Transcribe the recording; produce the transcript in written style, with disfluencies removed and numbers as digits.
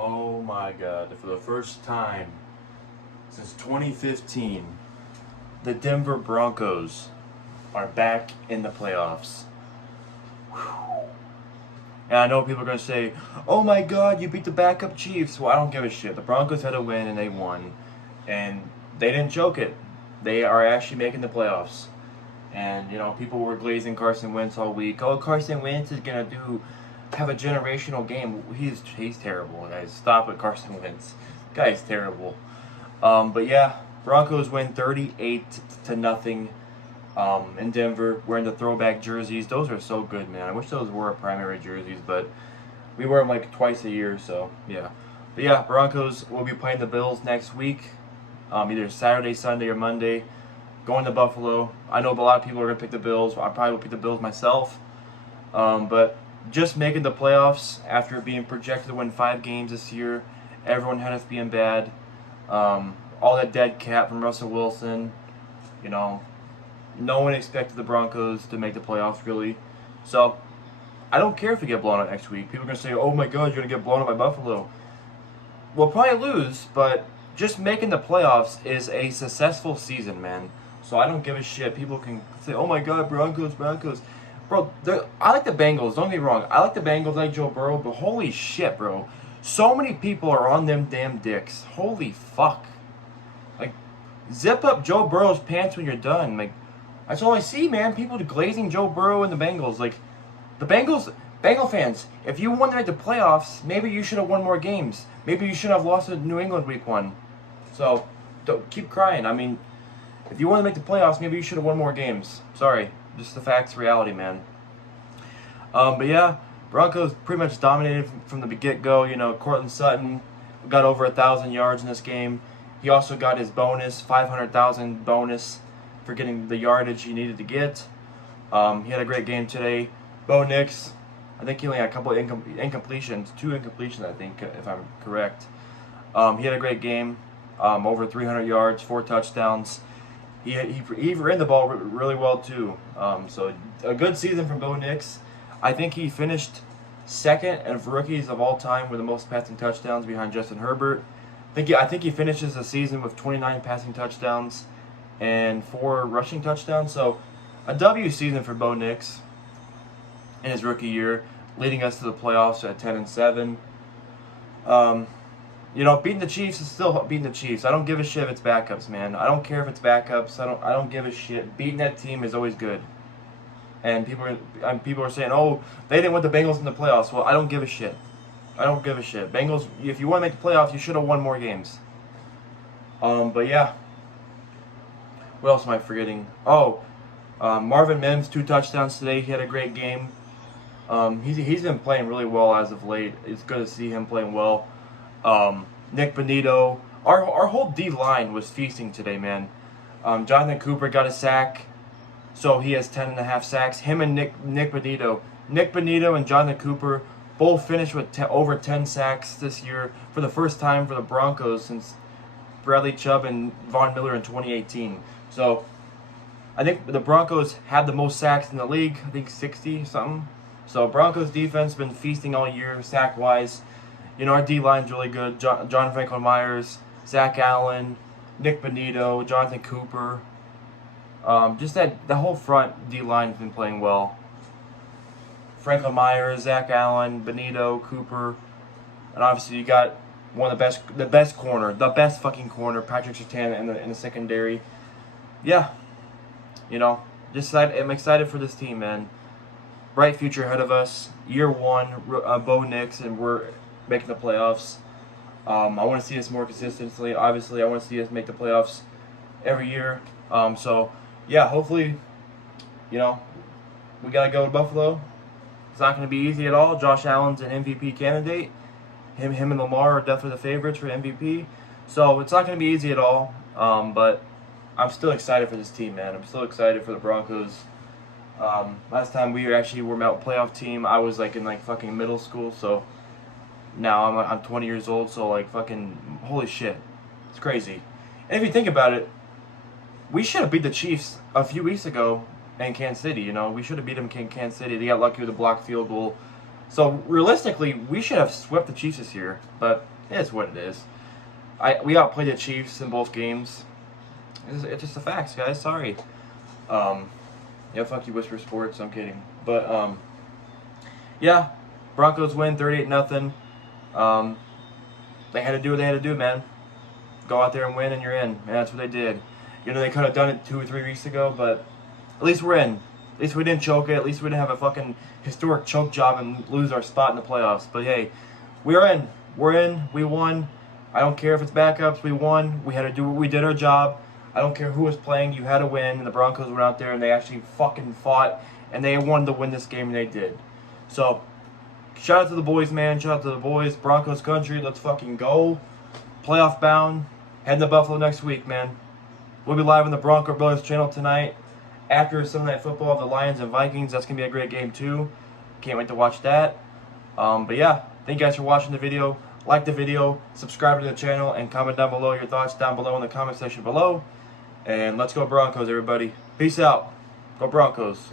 Oh my God, for the first time since 2015, the Denver Broncos are back in the playoffs. Whew. And I know people are going to say, oh my God, you beat the backup Chiefs. Well, I don't give a shit. The Broncos had a win and they won. And they didn't choke it. They are actually making the playoffs. And, people were glazing Carson Wentz all week. Oh, Carson Wentz is going to have a generational game. He's terrible, guys. Stop it, Carson Wentz. Guy's terrible. But yeah, Broncos win 38-0 in Denver. Wearing the throwback jerseys. Those are so good, man. I wish those were primary jerseys, but we wear them like twice a year, so yeah. But yeah, Broncos will be playing the Bills next week, either Saturday, Sunday, or Monday. Going to Buffalo. I know a lot of people are going to pick the Bills. I probably will pick the Bills myself. But just making the playoffs after being projected to win 5 games this year. Everyone had us being bad. All that dead cap from Russell Wilson. No one expected the Broncos to make the playoffs, really. So, I don't care if we get blown out next week. People are going to say, oh my God, you're going to get blown out by Buffalo. We'll probably lose, but just making the playoffs is a successful season, man. So I don't give a shit. People can say, oh my God, Broncos. Bro, I like the Bengals. Don't get me wrong. I like the Bengals, I like Joe Burrow, but holy shit, bro. So many people are on them damn dicks. Holy fuck. Like, zip up Joe Burrow's pants when you're done. Like, that's all I see, man. People glazing Joe Burrow and the Bengals. Like, the Bengal fans, if you want to make the playoffs, maybe you should have won more games. Maybe you shouldn't have lost to New England week 1. So, don't keep crying. I mean, if you want to make the playoffs, maybe you should have won more games. Sorry. Just the facts, reality, man. But yeah, Broncos pretty much dominated from the get-go. Cortland Sutton got over 1,000 yards in this game. He also got his bonus, 500,000 bonus for getting the yardage he needed to get. He had a great game today. Bo Nix, I think he only had a couple of incompletions, 2 incompletions, I think, if I'm correct. He had a great game, over 300 yards, 4 touchdowns. He ran the ball really well too. So a good season from Bo Nix. I think he finished second of rookies of all time with the most passing touchdowns behind Justin Herbert. I think he finishes the season with 29 passing touchdowns and 4 rushing touchdowns. So a W season for Bo Nix in his rookie year, leading us to the playoffs at 10-7. Beating the Chiefs is still beating the Chiefs. I don't give a shit if it's backups, man. I don't care if it's backups. I don't give a shit. Beating that team is always good. And people are saying, oh, they didn't want the Bengals in the playoffs. Well, I don't give a shit. I don't give a shit. Bengals, if you want to make the playoffs, you should have won more games. But yeah. What else am I forgetting? Oh, Marvin Mims, 2 touchdowns today. He had a great game. He's been playing really well as of late. It's good to see him playing well. Nick Bonito. Our whole D-line was feasting today, man. Jonathan Cooper got a sack, so he has 10.5 sacks. Him and Nick Bonito. Nick Bonito and Jonathan Cooper both finished with over 10 sacks this year for the first time for the Broncos since Bradley Chubb and Von Miller in 2018. So I think the Broncos had the most sacks in the league. I think 60 something. So Broncos defense been feasting all year sack-wise. Our D-line's really good. John Franklin Myers, Zach Allen, Nick Bonito, Jonathan Cooper. Just the whole front D-line's been playing well. Franklin Myers, Zach Allen, Bonito, Cooper. And obviously you got one of the best fucking corner, Patrick Surtain in the secondary. Yeah. I'm excited for this team, man. Bright future ahead of us. Year 1, Bo Nix, and we're making the playoffs. I want to see us more consistently. Obviously, I want to see us make the playoffs every year. So, yeah, hopefully, we got to go to Buffalo. It's not going to be easy at all. Josh Allen's an MVP candidate. Him and Lamar are definitely the favorites for MVP. So, it's not going to be easy at all. But I'm still excited for this team, man. I'm still excited for the Broncos. Last time we were a playoff team, I was in fucking middle school, so now I'm 20 years old, so fucking holy shit. It's crazy. And if you think about it, we should have beat the Chiefs a few weeks ago in Kansas City, We should have beat them in Kansas City. They got lucky with a blocked field goal. So realistically, we should have swept the Chiefs this year, but it is what it is. We outplayed the Chiefs in both games. It's just the facts, guys. Sorry. Yeah, fuck you, Whisper Sports. I'm kidding, but yeah, Broncos win 38-0. They had to do what they had to do, man. Go out there and win, and you're in. And that's what they did. You know, they could have done it 2 or 3 weeks ago, but at least we're in. At least we didn't choke it. At least we didn't have a fucking historic choke job and lose our spot in the playoffs. But hey, we're in. We're in. We won. I don't care if it's backups. We won. We had to do what we did our job. I don't care who was playing. You had to win. And the Broncos went out there and they actually fucking fought. And they wanted to win this game, and they did. So, shout out to the boys, man. Shout out to the boys. Broncos country. Let's fucking go. Playoff bound. Heading to Buffalo next week, man. We'll be live on the Bronco Brothers channel tonight. After Sunday Night Football of the Lions and Vikings, that's going to be a great game too. Can't wait to watch that. But yeah, thank you guys for watching the video. Like the video, subscribe to the channel, and comment down below your thoughts down below in the comment section below. And let's go Broncos, everybody. Peace out. Go Broncos.